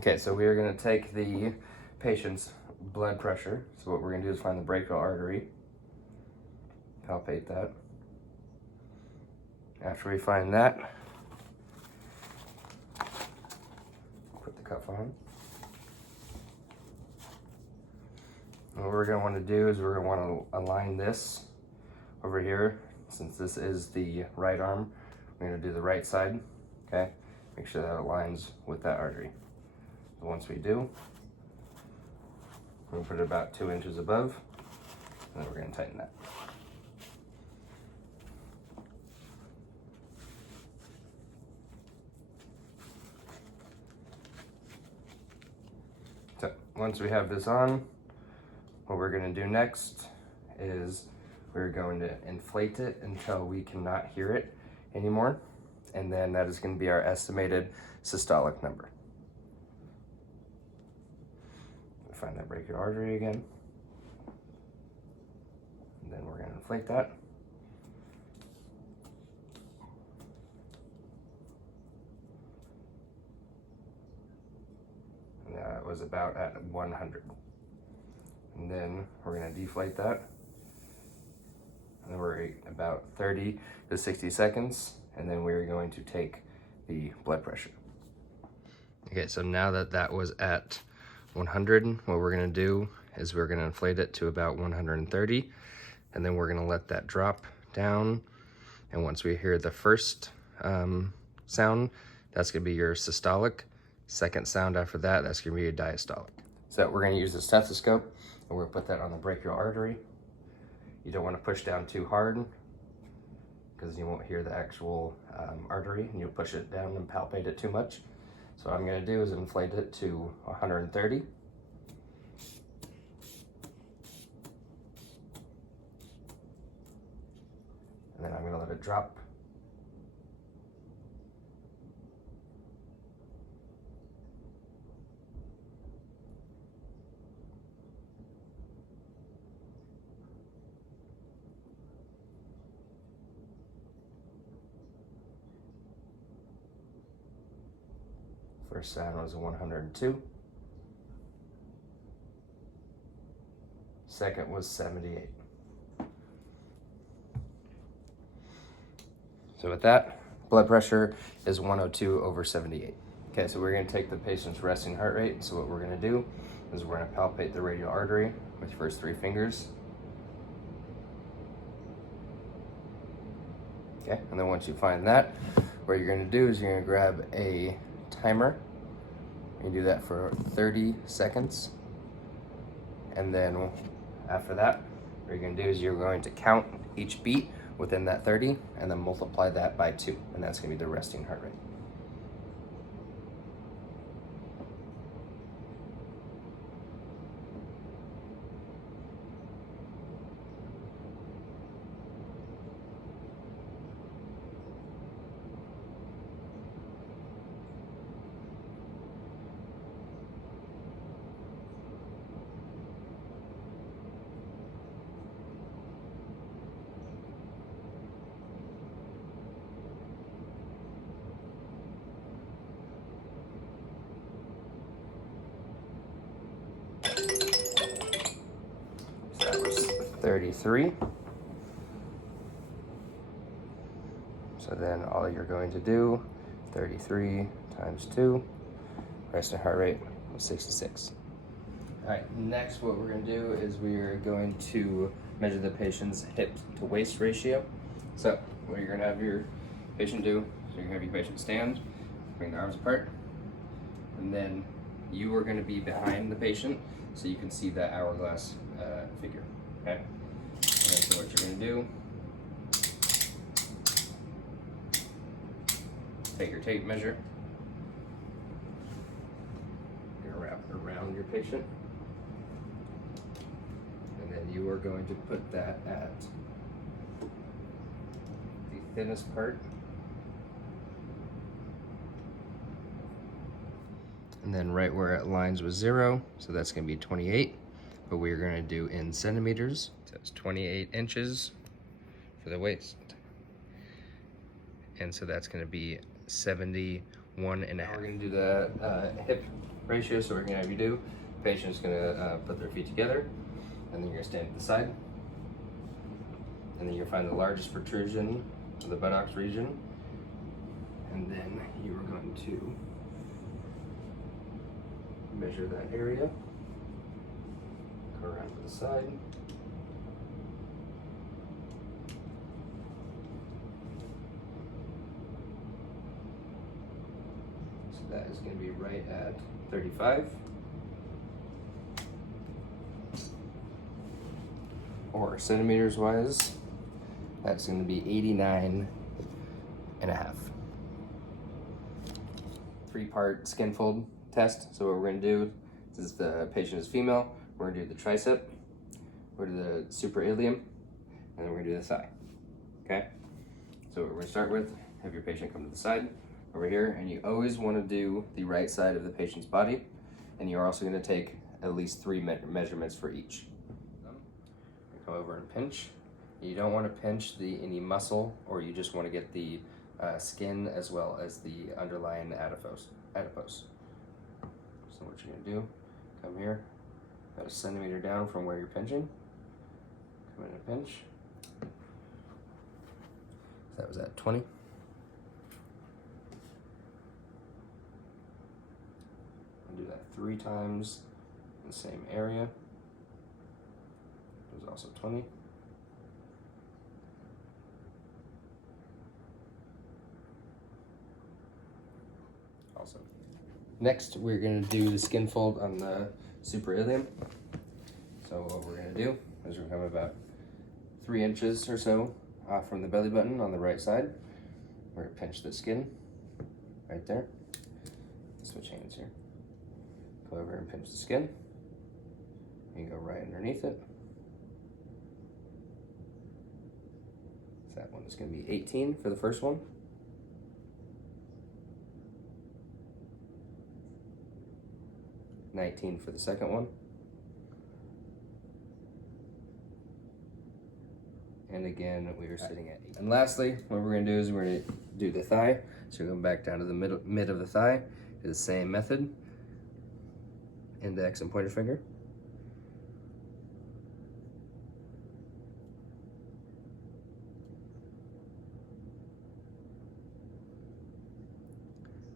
Okay, so we are going to take the patient's blood pressure. So what we're going to do is find the brachial artery, palpate that. After we find that, put the cuff on. And what we're going to want to do is we're going to want to align this over here. Since this is the right arm, we're going to do the right side, okay? Make sure that aligns with that artery. So once we do, we're going to put it about 2 inches above, and then we're going to tighten that. So once we have this on, what we're going to do next is we're going to inflate it until we cannot hear it anymore. And then that is going to be our estimated systolic number. Find that brachial artery again. And then we're going to inflate that. And that was about at 100. And then we're going to deflate that. And we're at about 30 to 60 seconds. And then we're going to take the blood pressure. Okay, so now that that was at 100, what we're going to do is we're going to inflate it to about 130. And then we're going to let that drop down. And once we hear the first sound, that's going to be your systolic. Second sound after that, that's going to be your diastolic. So we're going to use the stethoscope, and we're going to put that on the brachial artery. You don't want to push down too hard because you won't hear the actual artery, and you'll push it down and palpate it too much. So what I'm going to do is inflate it to 130. And then I'm going to let it drop. First sound was 102. Second was 78. So with that, blood pressure is 102/78. Okay, so we're going to take the patient's resting heart rate. So what we're going to do is we're going to palpate the radial artery with your first 3 fingers. Okay, and then once you find that, what you're going to do is you're going to grab a timer. You do that for 30 seconds. And then after that, what you're going to do is you're going to count each beat within that 30 and then multiply that by 2. And that's going to be the resting heart rate. So that was 33. So then all you're going to do, 33 times 2, resting heart rate was 66. All right, next what we're going to do is we're going to measure the patient's hip to waist ratio. So what you're going to have your patient do, so you're going to have your patient stand, bring their arms apart, and then you are going to be behind the patient so you can see that hourglass figure, okay? And so what you're going to do, take your tape measure, you're going to wrap it around your patient, and then you are going to put that at the thinnest part, and then right where it lines with 0, so that's going to be 28, but we're going to do in centimeters, so it's 28 inches for the waist, and so that's going to be 71 1.5. We're gonna do the hip ratio, so we're gonna have you do. Patient's gonna put their feet together, and then you're gonna stand at the side. And then you'll find the largest protrusion of the buttocks region. And then you are going to measure that area. Go around to the side. So that is going to be right at 35. Or centimeters wise, that's going to be 89.5. 3-part skin fold test. So what we're going to do, since the patient is female, we're going to do the tricep, we're going to do the suprailium, and then we're going to do the thigh. Okay? So what we're going to start with, have your patient come to the side over here, and you always want to do the right side of the patient's body, and you're also going to take at least 3 measurements for each. Come over and pinch. You don't want to pinch any muscle, or you just want to get the skin as well as the underlying adipose. So what you're going to do, come here, about a centimeter down from where you're pinching. Come in and pinch. That was at 20. I'll do that 3 times in the same area. It was also 20. Awesome. Next, we're going to do the skin fold on the suprailium. So what we're going to do is we're going to come about 3 inches or so off from the belly button on the right side. We're going to pinch the skin right there. Switch hands here. Go over and pinch the skin. You go right underneath it. So that one is going to be 18 for the first one. 19 for the second one. And again, we are sitting at 8. And lastly, what we're going to do is we're going to do the thigh. So we're going back down to the mid of the thigh. Do the same method. Index and pointer finger.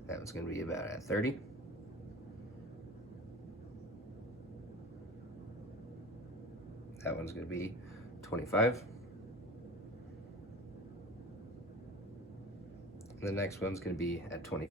That was going to be about at 30. That one's going to be 25. And the next one's going to be at 20.